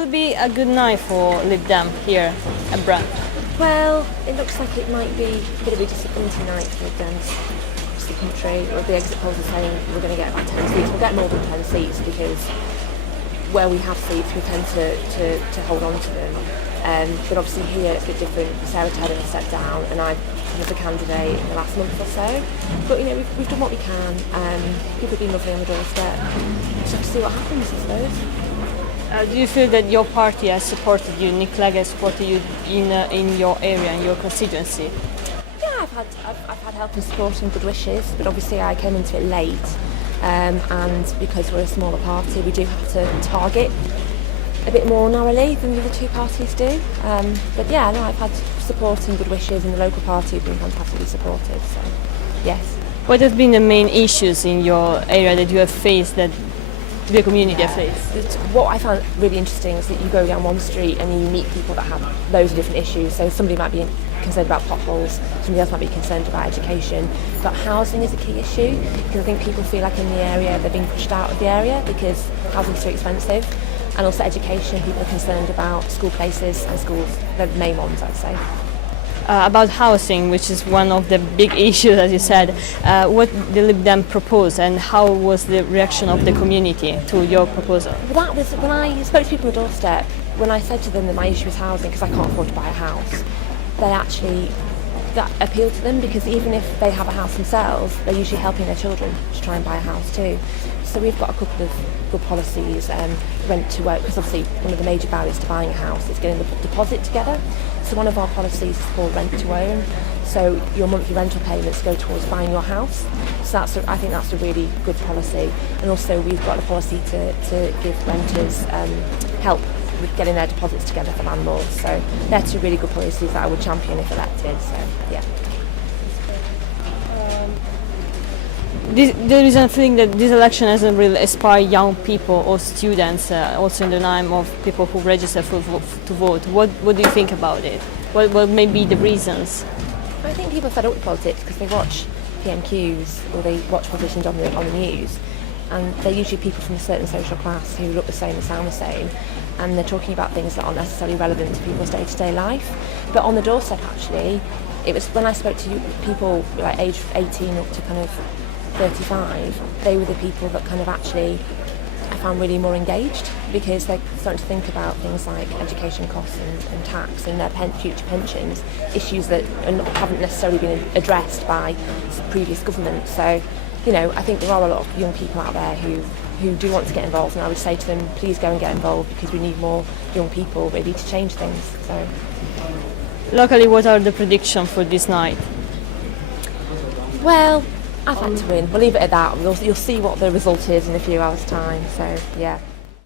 will be a good night for Lib Dem here at Brent? Well, it looks like it might be a bit of a disappointing night for Lib Dems across the country. Well, the exit polls are saying we're going to get about 10 seats. We'll get more than 10 seats because where we have seats we tend to hold on to them. But obviously here it's a bit different. Sarah Tedder has stepped down and I've come as a candidate in the last month or so. But you know, we've done what we can. People have been lovely on the doorstep. Just have to see what happens, I suppose. Do you feel that your party has supported you, Nick Clegg has supported you in your area, in your constituency? Yeah, I've had help and support and good wishes, but obviously I came into it late, and because we're a smaller party, we do have to target a bit more narrowly than the other two parties do. But yeah, no, I've had support and good wishes, and the local party have been fantastically supportive. So yes. What have been the main issues in your area that you have faced, that the community have faced? What I found really interesting is that you go down one street and you meet people that have loads of different issues. So somebody might be concerned about potholes, somebody else might be concerned about education, but housing is a key issue because I think people feel like in the area they're being pushed out of the area because housing's too expensive. And also education, people are concerned about school places and schools, the main ones I'd say. About housing, which is one of the big issues, as you said, what the Lib Dem proposed and how was the reaction of the community to your proposal? Well, that was when I spoke to people on the doorstep, when I said to them that my issue was housing because I can't afford to buy a house, that appealed to them because even if they have a house themselves, they're usually helping their children to try and buy a house too. So we've got a couple of good policies, rent to own, because obviously one of the major barriers to buying a house is getting the deposit together. So one of our policies is called rent to own. So your monthly rental payments go towards buying your house. So I think that's a really good policy. And also we've got a policy to give renters help with getting their deposits together for landlords. So they're two really good policies that I would champion if elected. So yeah. There is a feeling that this election hasn't really inspired young people or students, also in the name of people who register to vote. What do you think about it? What may be the reasons? I think people are fed up with politics because they watch PMQs or they watch politicians on the news, and they're usually people from a certain social class who look the same and sound the same, and they're talking about things that aren't necessarily relevant to people's day-to-day life. But on the doorstep, actually, it was when I spoke to people like age 18 up to kind of 35, they were the people that kind of actually I found really more engaged because they're starting to think about things like education costs and tax and their future pensions, issues that haven't necessarily been addressed by previous governments. So, you know, I think there are a lot of young people out there who do want to get involved, and I would say to them, please go and get involved because we need more young people really to change things. So, locally, what are the predictions for this night? Well, I'd like to win. We'll leave it at that. You'll see what the result is in a few hours' time. So, yeah.